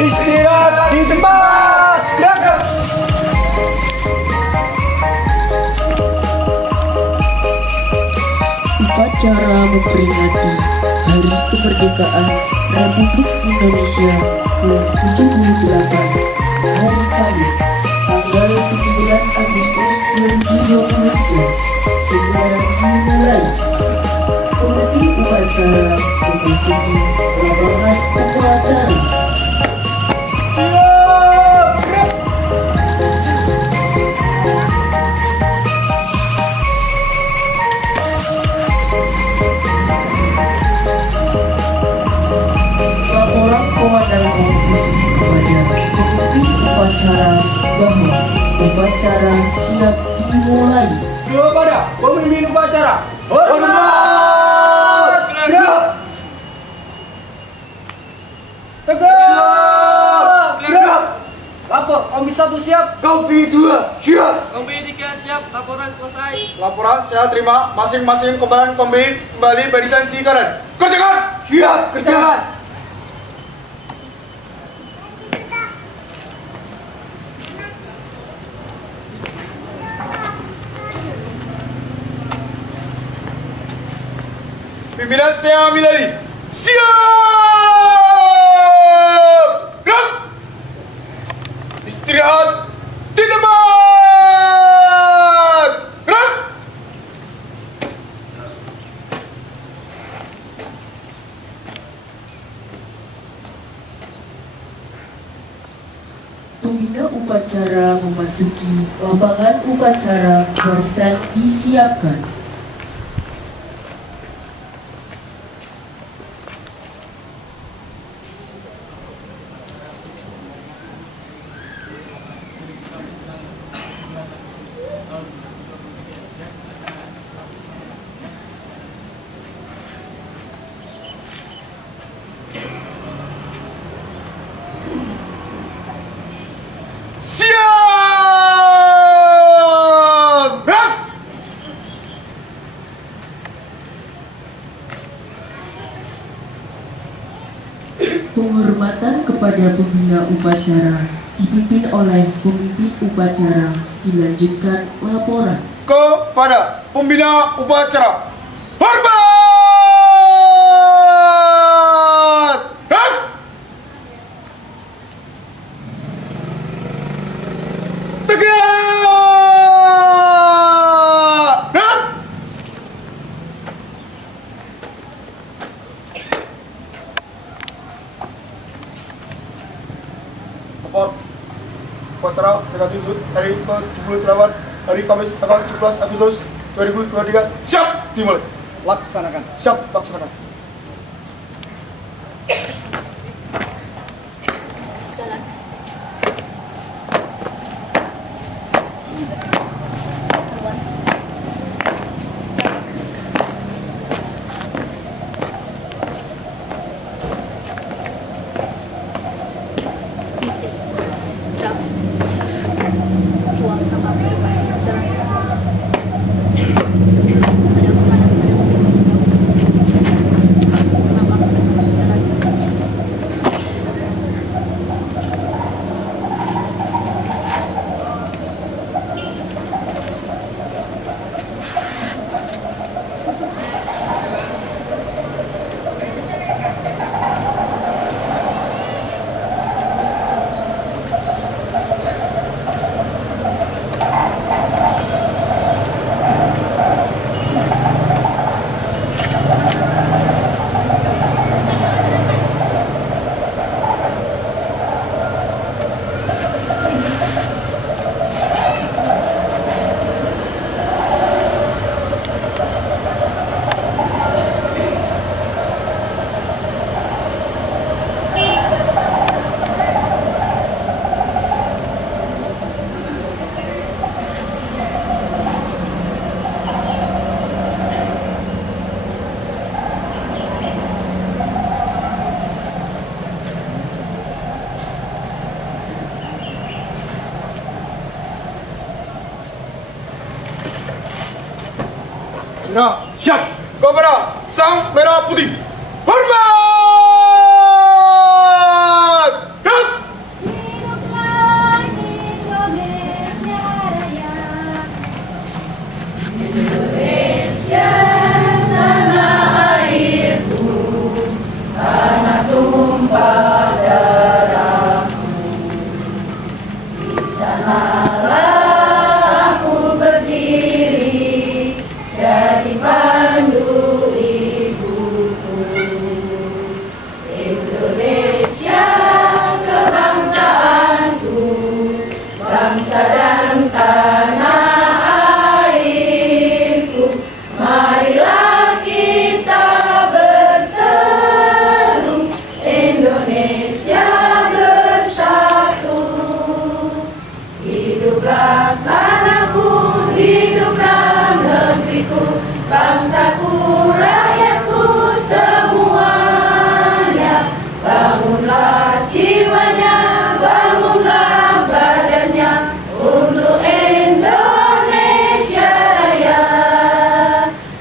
Istirahat di tempat. Gerak. Upacara memperingati Hari Kemerdekaan Republik Indonesia ke-78 hari Kamis tanggal 17 Agustus 2023 segera dimulai. Pemimpin upacara memasuki lapangan upacara. Siap. Gerak. Laporan Komandan Kompi kepada pemimpin upacara bahwa upacara siap dimulai. Kepada pemimpin upacara. Hormat. Gerak. Tegak. Gerak. Lapor Kompi 1 siap. Kompi 2 siap. Kompi 3 siap, laporan selesai. Laporan saya terima. Masing-masing komandan kompi kembali barisan si kanan. Kerjakan. Siap. Kerjakan. Pimpinan saya Milari. Siap. Gerak. Istirahat di tempat. Gerak. Pembina upacara memasuki lapangan upacara, barisan disiapkan. Siap. Gerak. Penghormatan kepada pembina upacara dipimpin oleh pemimpin upacara. Dilanjutkan laporan. Kepada pembina upacara. Hormat. Gerak. Tegak. Gerak. Lapor upacara sedang diusut hari ke-78 hari Kamis tanggal 17 Agustus 2023 siap dimulai. Laksanakan. Siap laksanakan. Jalan. Keluar. Gerak. Buang kapal. Jalan. Ada kemana? Jalan. Nah, siap. Kepada sang merah putih. Hormat. Gerak. bangunlah jiwanya, bangunlah badannya untuk Indonesia Raya.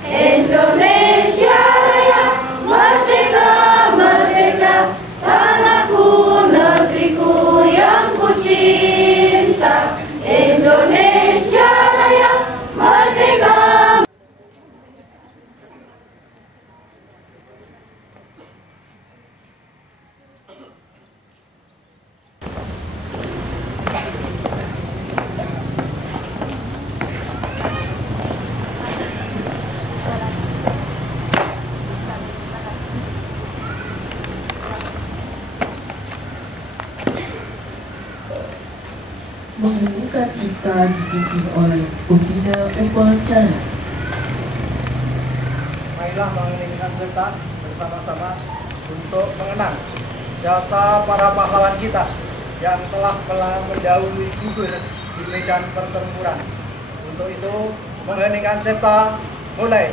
Indonesia Raya, merdeka, merdeka, tanahku, negeriku yang ku cinta. Indonesia Raya, merdeka. Mengeningkan cipta dipimpin oleh pembina upacara. Marilah mengeningkan cipta bersama-sama untuk mengenang jasa para pahlawan kita yang telah mendahului gugur di medan pertempuran. Untuk itu, mengeningkan cipta mulai.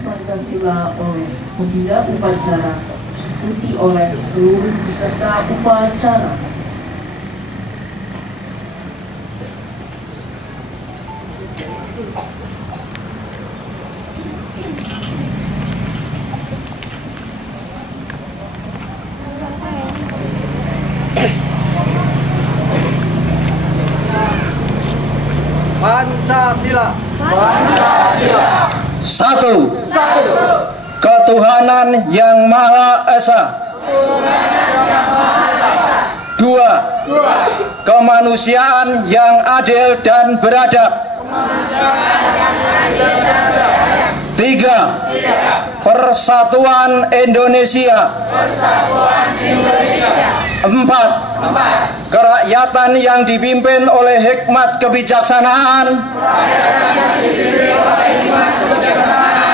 Pancasila oleh pembina upacara diikuti oleh seluruh peserta upacara. Pancasila. Satu, ketuhanan yang Maha Esa. Dua, kemanusiaan yang adil dan beradab. Tiga, persatuan Indonesia. Empat, kerakyatan yang dipimpin oleh hikmat kebijaksanaan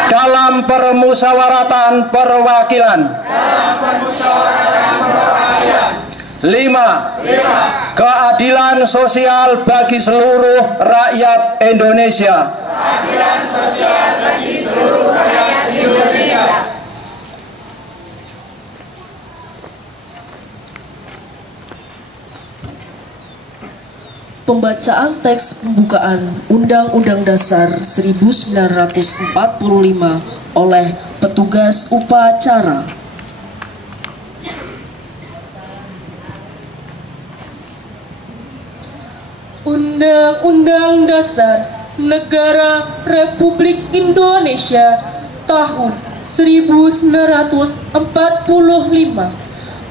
dalam permusyawaratan perwakilan. Lima, keadilan sosial bagi seluruh rakyat Indonesia. Pembacaan teks pembukaan Undang-Undang Dasar 1945 oleh petugas upacara. Undang-Undang Dasar Negara Republik Indonesia tahun 1945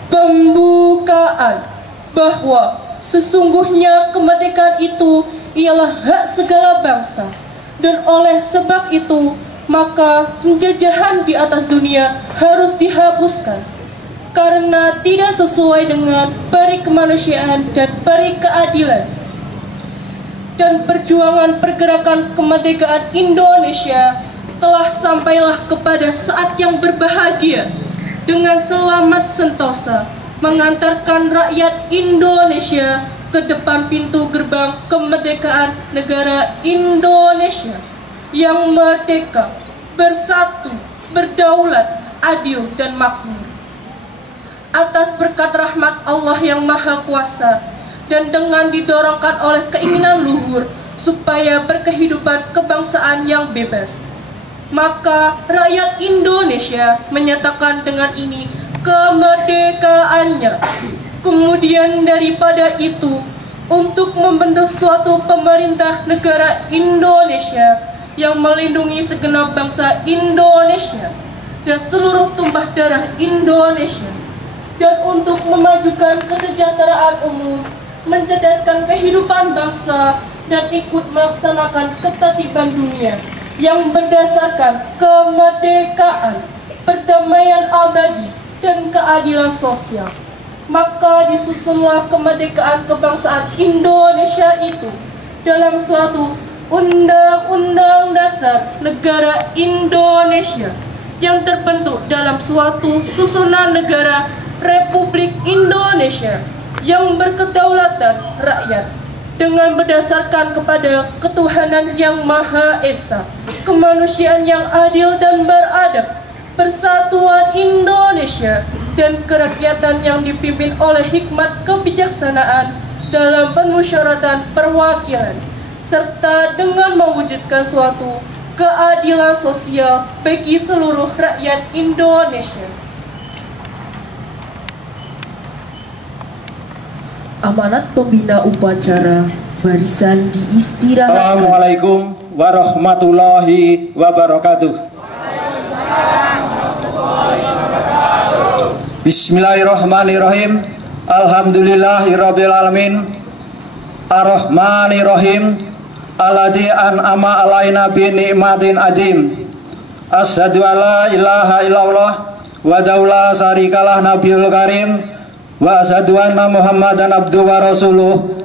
pembukaan bahwa sesungguhnya kemerdekaan itu ialah hak segala bangsa, dan oleh sebab itu maka penjajahan di atas dunia harus dihapuskan karena tidak sesuai dengan peri kemanusiaan dan peri keadilan. Dan perjuangan pergerakan kemerdekaan Indonesia telah sampailah kepada saat yang berbahagia dengan selamat sentosa mengantarkan rakyat Indonesia ke depan pintu gerbang kemerdekaan negara Indonesia yang merdeka, bersatu, berdaulat, adil, dan makmur. Atas berkat rahmat Allah yang Maha Kuasa dan dengan didorongkan oleh keinginan luhur supaya berkehidupan kebangsaan yang bebas, maka rakyat Indonesia menyatakan dengan ini kemerdekaannya. Kemudian daripada itu, untuk membentuk suatu pemerintah negara Indonesia yang melindungi segenap bangsa Indonesia dan seluruh tumpah darah Indonesia, dan untuk memajukan kesejahteraan umum, mencerdaskan kehidupan bangsa, dan ikut melaksanakan ketertiban dunia yang berdasarkan kemerdekaan, perdamaian abadi, dan keadilan sosial. Maka disusunlah kemerdekaan kebangsaan Indonesia itu dalam suatu Undang-Undang Dasar Negara Indonesia yang terbentuk dalam suatu susunan negara Republik Indonesia yang berkedaulatan rakyat dengan berdasarkan kepada ketuhanan yang Maha Esa, kemanusiaan yang adil dan beradab, persatuan Indonesia, dan kerakyatan yang dipimpin oleh hikmat kebijaksanaan dalam permusyawaratan perwakilan, serta dengan mewujudkan suatu keadilan sosial bagi seluruh rakyat Indonesia. Amanat pembina upacara barisan diistirahatkan. Assalamualaikum warahmatullahi wabarakatuh. Bismillahirrahmanirrahim. Alhamdulillahirabbil alamin. Ar-Rahmanirrahim. Alladzi an'ama alaina bi ni'matin azim. Asyhadu alla ilaha illallah wa la syarikalah nabiyul karim. Wa asyhadu anna Muhammadan abduhu wa rasuluh.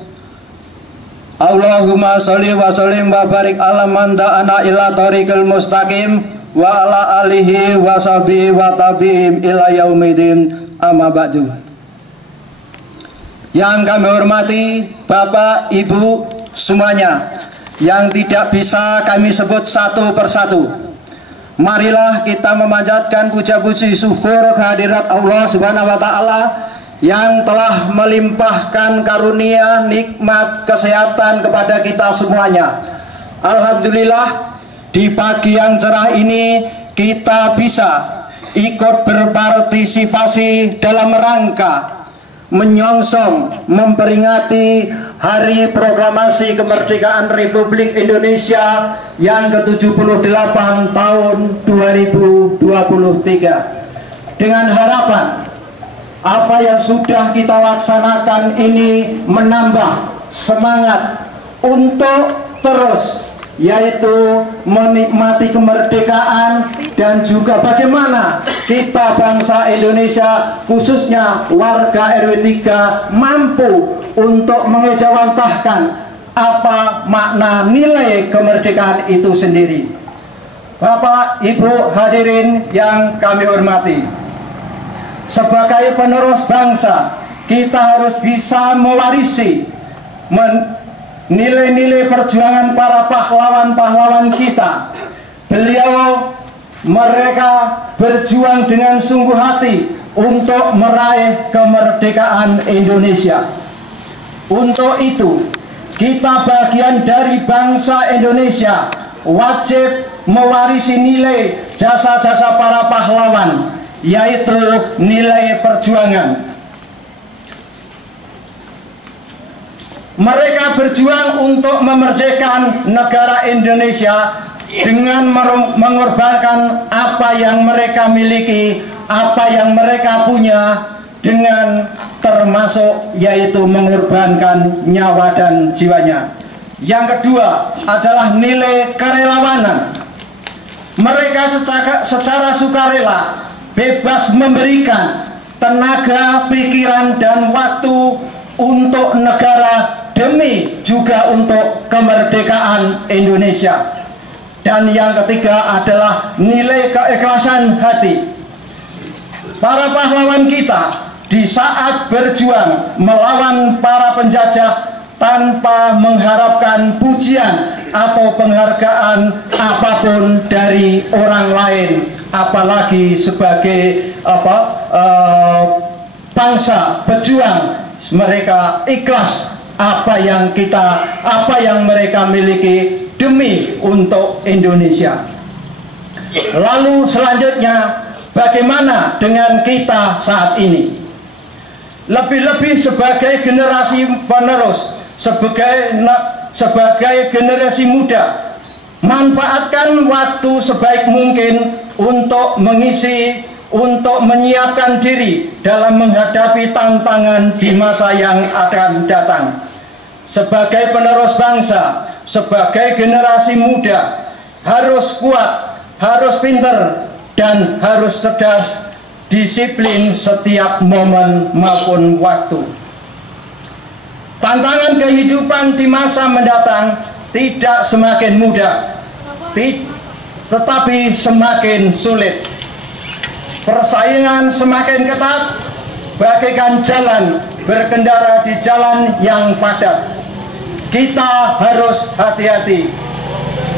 Allahumma sholli wa sallim wa barik ala man da'ana ila thariqil mustaqim wa ala alihi wa sahbihi wa tabi'im ila yaumidin, amma ba'du. Yang kami hormati Bapak, Ibu semuanya, yang tidak bisa kami sebut satu persatu, marilah kita memanjatkan puja-puji syukur kehadirat Allah Subhanahu wa Ta'ala yang telah melimpahkan karunia nikmat kesehatan kepada kita semuanya. Alhamdulillah, di pagi yang cerah ini kita bisa ikut berpartisipasi dalam rangka menyongsong memperingati Hari Proklamasi Kemerdekaan Republik Indonesia yang ke-78 tahun 2023, dengan harapan apa yang sudah kita laksanakan ini menambah semangat untuk terus, yaitu menikmati kemerdekaan dan juga bagaimana kita bangsa Indonesia, khususnya warga RW 3, mampu untuk mengejawantahkan apa makna nilai kemerdekaan itu sendiri. Bapak, Ibu hadirin yang kami hormati, sebagai penerus bangsa, kita harus bisa mewarisi nilai-nilai perjuangan para pahlawan-pahlawan kita. Mereka berjuang dengan sungguh hati untuk meraih kemerdekaan Indonesia. Untuk itu, kita bagian dari bangsa Indonesia wajib mewarisi nilai jasa-jasa para pahlawan, yaitu nilai perjuangan. Mereka berjuang untuk memerdekakan negara Indonesia dengan mengorbankan apa yang mereka miliki, apa yang mereka punya, dengan termasuk yaitu mengorbankan nyawa dan jiwanya. Yang kedua adalah nilai kerelawanan. Mereka secara sukarela bebas memberikan tenaga, pikiran, dan waktu untuk negara demi juga untuk kemerdekaan Indonesia. Dan yang ketiga adalah nilai keikhlasan hati. Para pahlawan kita di saat berjuang melawan para penjajah tanpa mengharapkan pujian atau penghargaan apapun dari orang lain, apalagi sebagai bangsa pejuang. Mereka ikhlas apa yang mereka miliki demi untuk Indonesia. Lalu selanjutnya, bagaimana dengan kita saat ini? Lebih-lebih sebagai generasi penerus, sebagai generasi muda, manfaatkan waktu sebaik mungkin untuk mengisi, untuk menyiapkan diri dalam menghadapi tantangan di masa yang akan datang. Sebagai penerus bangsa, sebagai generasi muda, harus kuat, harus pintar, dan harus cerdas, disiplin setiap momen maupun waktu. Tantangan kehidupan di masa mendatang tidak semakin mudah, tetapi semakin sulit. Persaingan semakin ketat, bagaikan jalan berkendara di jalan yang padat. kita harus hati-hati.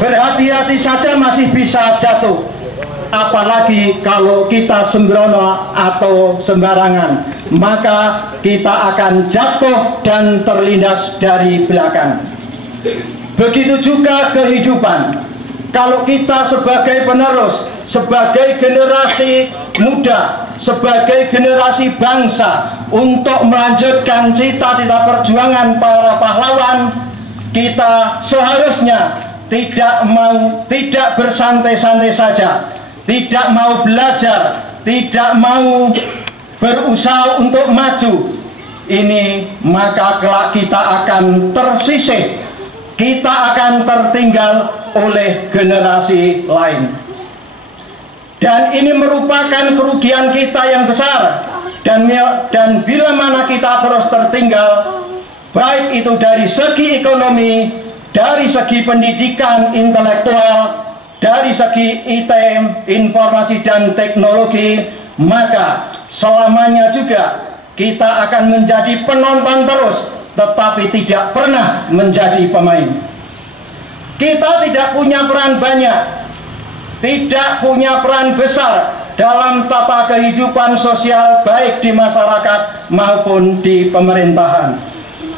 Berhati-hati saja masih bisa jatuh, apalagi kalau kita sembrono atau sembarangan, maka kita akan jatuh dan terlindas dari belakang. Begitu juga kehidupan. Kalau kita sebagai penerus, sebagai generasi muda, sebagai generasi bangsa, untuk melanjutkan cita-cita perjuangan para pahlawan, kita seharusnya tidak bersantai-santai saja, tidak mau belajar, tidak mau berusaha untuk maju. Ini maka kelak kita akan tersisih, kita akan tertinggal oleh generasi lain. Dan ini merupakan kerugian kita yang besar. Dan bila mana kita terus tertinggal, baik itu dari segi ekonomi, dari segi pendidikan intelektual, dari segi ITM, informasi dan teknologi, maka selamanya juga kita akan menjadi penonton terus, tetapi tidak pernah menjadi pemain. Kita tidak punya peran banyak, tidak punya peran besar dalam tata kehidupan sosial baik di masyarakat maupun di pemerintahan.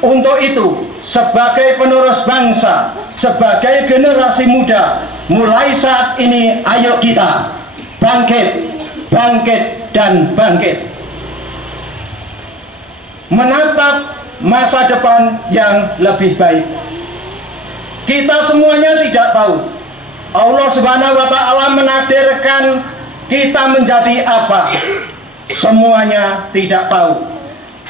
Untuk itu, sebagai penerus bangsa, sebagai generasi muda, mulai saat ini ayo kita bangkit, bangkit dan bangkit, menatap masa depan yang lebih baik. Kita semuanya tidak tahu Allah Subhanahu wa Ta'ala menakdirkan kita menjadi apa. Semuanya tidak tahu.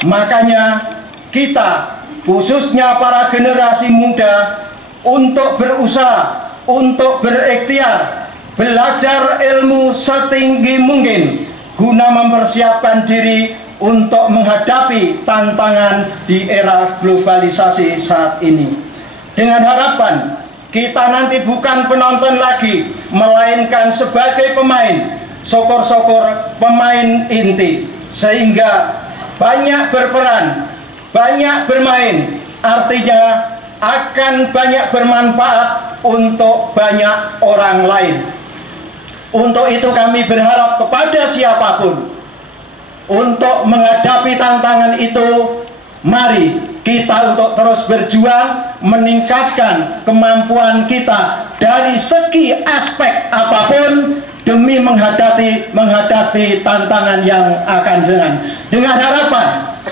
Makanya kita, khususnya para generasi muda, untuk berusaha, untuk berikhtiar, belajar ilmu setinggi mungkin guna mempersiapkan diri untuk menghadapi tantangan di era globalisasi saat ini. Dengan harapan kita nanti bukan penonton lagi, melainkan sebagai pemain, syukur-syukur pemain inti, sehingga banyak berperan, banyak bermain, artinya akan banyak bermanfaat untuk banyak orang lain. Untuk itu kami berharap kepada siapapun, untuk menghadapi tantangan itu, mari kita untuk terus berjuang, meningkatkan kemampuan kita dari segi aspek apapun demi menghadapi tantangan yang akan datang. Dengan harapan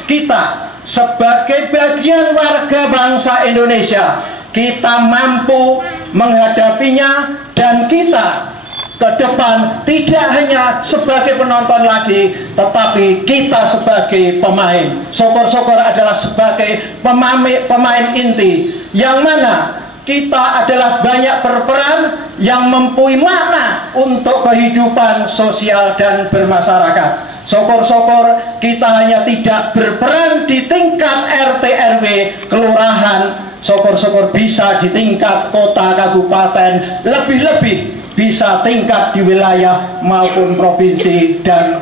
kita sebagai bagian warga bangsa Indonesia, kita mampu menghadapinya, dan kita ke depan tidak hanya sebagai penonton lagi, tetapi kita sebagai pemain. Syukur-syukur adalah sebagai pemain inti, yang mana kita adalah banyak berperan yang mempunyai makna untuk kehidupan sosial dan bermasyarakat. Syukur-syukur kita hanya tidak berperan di tingkat RT RW kelurahan, syukur-syukur bisa di tingkat kota kabupaten, lebih-lebih bisa tingkat di wilayah maupun provinsi dan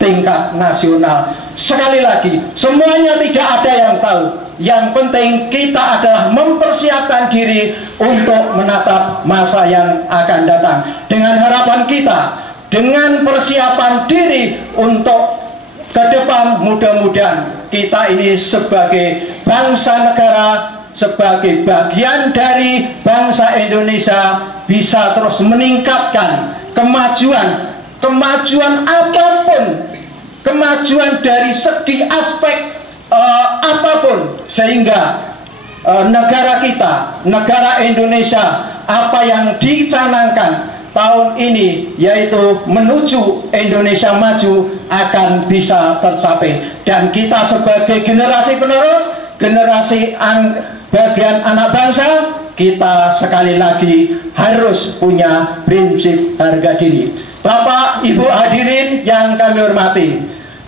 tingkat nasional. Sekali lagi, semuanya tidak ada yang tahu. Yang penting kita adalah mempersiapkan diri untuk menatap masa yang akan datang. Dengan harapan kita, dengan persiapan diri untuk ke depan, mudah-mudahan kita ini sebagai bangsa negara, sebagai bagian dari bangsa Indonesia, bisa terus meningkatkan kemajuan apapun, kemajuan dari segi aspek apapun, sehingga negara kita, negara Indonesia, apa yang dicanangkan tahun ini, yaitu menuju Indonesia maju, akan bisa tercapai. Dan kita sebagai generasi penerus, generasi bagian anak bangsa, kita sekali lagi harus punya prinsip harga diri. Bapak, Ibu hadirin yang kami hormati,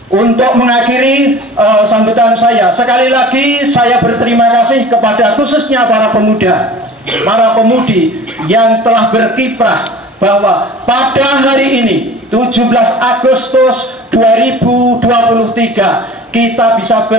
untuk mengakhiri sambutan saya, sekali lagi saya berterima kasih kepada khususnya para pemuda, para pemudi yang telah berkiprah bahwa pada hari ini 17 Agustus 2023 kita bisa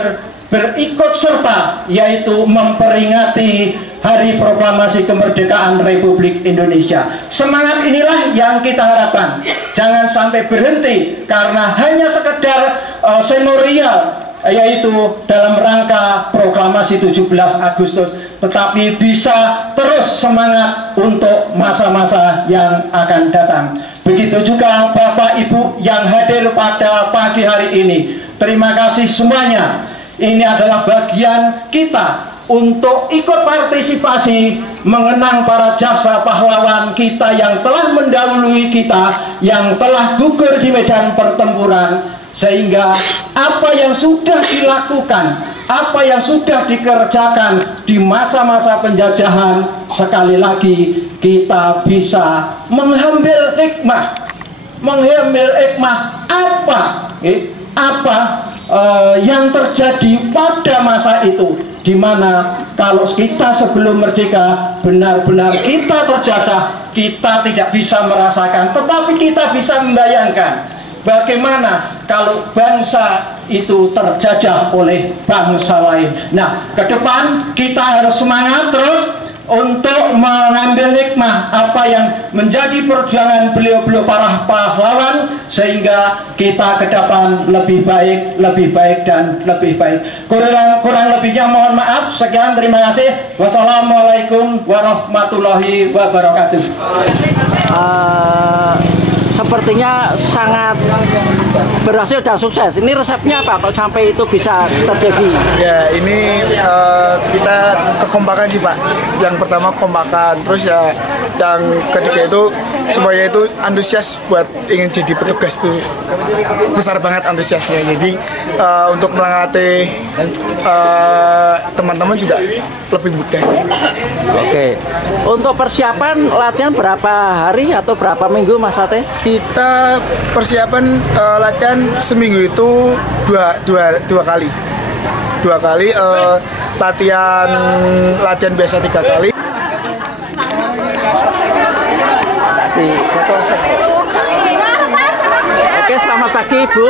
berikut serta, yaitu memperingati Hari Proklamasi Kemerdekaan Republik Indonesia. Semangat inilah yang kita harapkan. Jangan sampai berhenti karena hanya sekedar semorial, yaitu dalam rangka proklamasi 17 Agustus, tetapi bisa terus semangat untuk masa-masa yang akan datang. Begitu juga Bapak Ibu yang hadir pada pagi hari ini. Terima kasih semuanya. Ini adalah bagian kita untuk ikut partisipasi mengenang para jasa pahlawan kita yang telah mendahului kita, yang telah gugur di medan pertempuran, sehingga apa yang sudah dilakukan, apa yang sudah dikerjakan di masa-masa penjajahan, sekali lagi kita bisa mengambil hikmah apa yang terjadi pada masa itu, di mana kalau kita sebelum merdeka benar-benar kita terjajah, kita tidak bisa merasakan, tetapi kita bisa membayangkan bagaimana kalau bangsa itu terjajah oleh bangsa lain. Nah, ke depan kita harus semangat terus untuk mengambil hikmah apa yang menjadi perjuangan beliau-beliau para pahlawan, sehingga kita ke depan lebih baik dan lebih baik. Kurang lebihnya mohon maaf. Sekian, terima kasih. Wassalamualaikum warahmatullahi wabarakatuh. Sepertinya sangat berhasil dan sukses. Ini resepnya apa kalau sampai itu bisa terjadi? Ya, ini kita kekompakan sih Pak. Yang pertama kekompakan, terus ya yang ketiga itu semuanya itu antusias buat ingin jadi petugas tuh, besar banget antusiasnya. Jadi untuk melatih teman-teman juga lebih mudah. Oke. Untuk persiapan latihan berapa hari atau berapa minggu Mas Fateh? Kita persiapan latihan seminggu itu dua kali. Latihan biasa 3 kali. Oke, selamat pagi Ibu.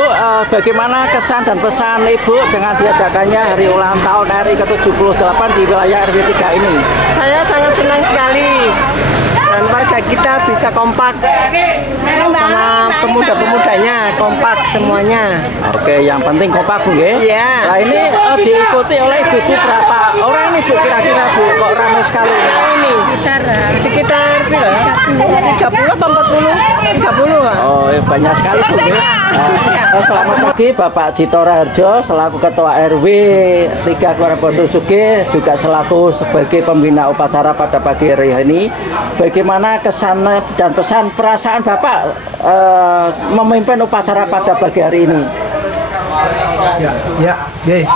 Bagaimana kesan dan pesan Ibu dengan diadakannya hari ulang tahun RI ke-78 di wilayah RW 3 ini? Saya sangat senang sekali. Dan warga kita bisa kompak sama pemuda-pemudanya, kompak semuanya. Oke, yang penting kompak Bu ya. Iya. Nah, ini diikuti oleh ibu-ibu berapa orang nih Bu kira-kira Bu? Kok ramai sekali? Ini sekitar 30 atau 40? 30 lah. Oh, banyak sekali Bu ya. Selamat pagi Bapak Cito Raharjo selaku Ketua RW 3 Kelurahan Botusuge, juga selaku sebagai pembina upacara pada pagi hari ini. Bagaimana kesan dan pesan perasaan Bapak memimpin upacara pada pagi hari ini?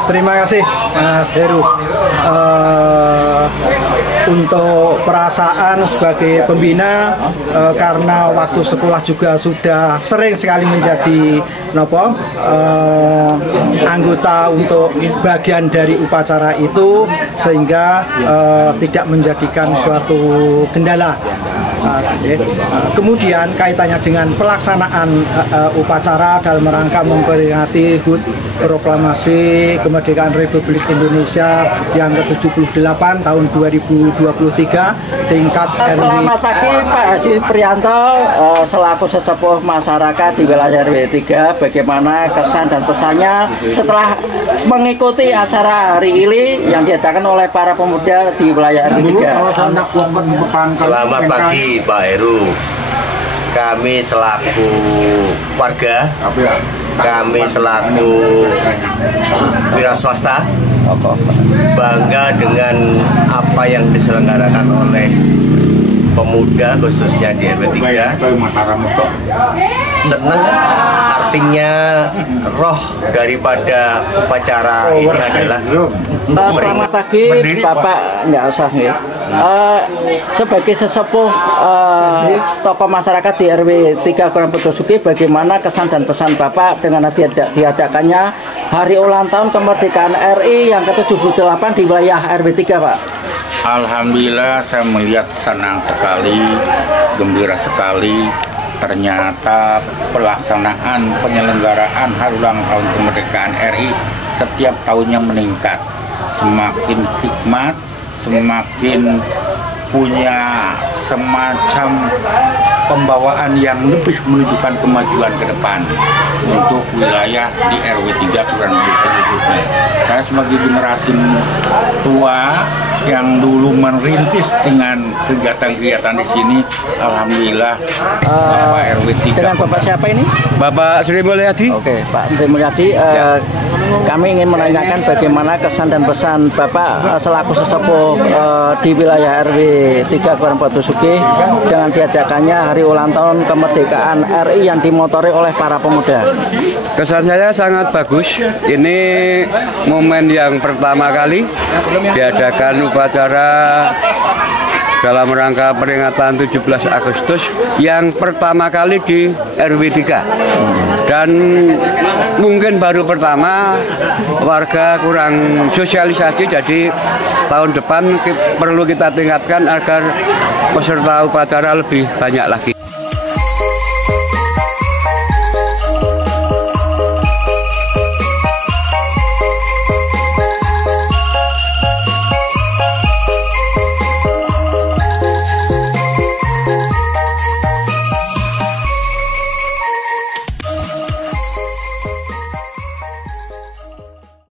Terima kasih Mas Heru. Untuk perasaan sebagai pembina, karena waktu sekolah juga sudah sering sekali menjadi anggota untuk bagian dari upacara itu, sehingga tidak menjadikan suatu kendala. Kemudian kaitannya dengan pelaksanaan upacara dalam rangka memperingati HUT Proklamasi Kemerdekaan Republik Indonesia yang ke-78 tahun 2023 tingkat RW. Selamat pagi Pak Haji Prianto selaku sesepuh masyarakat di wilayah RW 3. Bagaimana kesan dan pesannya setelah mengikuti acara hari ini yang diadakan oleh para pemuda di wilayah RW 3? Selamat pagi Pak Heru. Kami selaku warga, kami selaku wira swasta bangga dengan apa yang diselenggarakan oleh pemuda khususnya di RW 3. Senang, artinya roh daripada upacara ini adalah selamat pagi Bapak, nggak usah nih. Sebagai sesepuh tokoh masyarakat di RW 3 Kelurahan Botusuge, bagaimana kesan dan pesan Bapak dengan diadakannya hari ulang tahun kemerdekaan RI yang ke-78 di wilayah RW 3 Pak? Alhamdulillah, saya melihat senang sekali, gembira sekali. Ternyata pelaksanaan penyelenggaraan hari ulang tahun kemerdekaan RI setiap tahunnya meningkat, semakin hikmat, semakin punya semacam pembawaan yang lebih menunjukkan kemajuan ke depan untuk wilayah di RW 3 Kelurahan Bukit khususnya. Saya sebagai generasi tua yang dulu merintis dengan kegiatan-kegiatan di sini, alhamdulillah Bapak RW 3. Dengan Bapak siapa ini? Bapak Sri Mulyadi. Oke, Pak Sri Mulyadi. Kami ingin menanyakan bagaimana kesan dan pesan Bapak selaku sesepuh di wilayah RW 3 Kelurahan Batu Sugih dengan diadakannya hari ulang tahun kemerdekaan RI yang dimotori oleh para pemuda. Kesan saya sangat bagus. Ini momen yang pertama kali diadakan upacara dalam rangka peringatan 17 Agustus yang pertama kali di RW 3. Dan mungkin baru pertama, warga kurang sosialisasi, jadi tahun depan perlu kita tingkatkan agar peserta upacara lebih banyak lagi.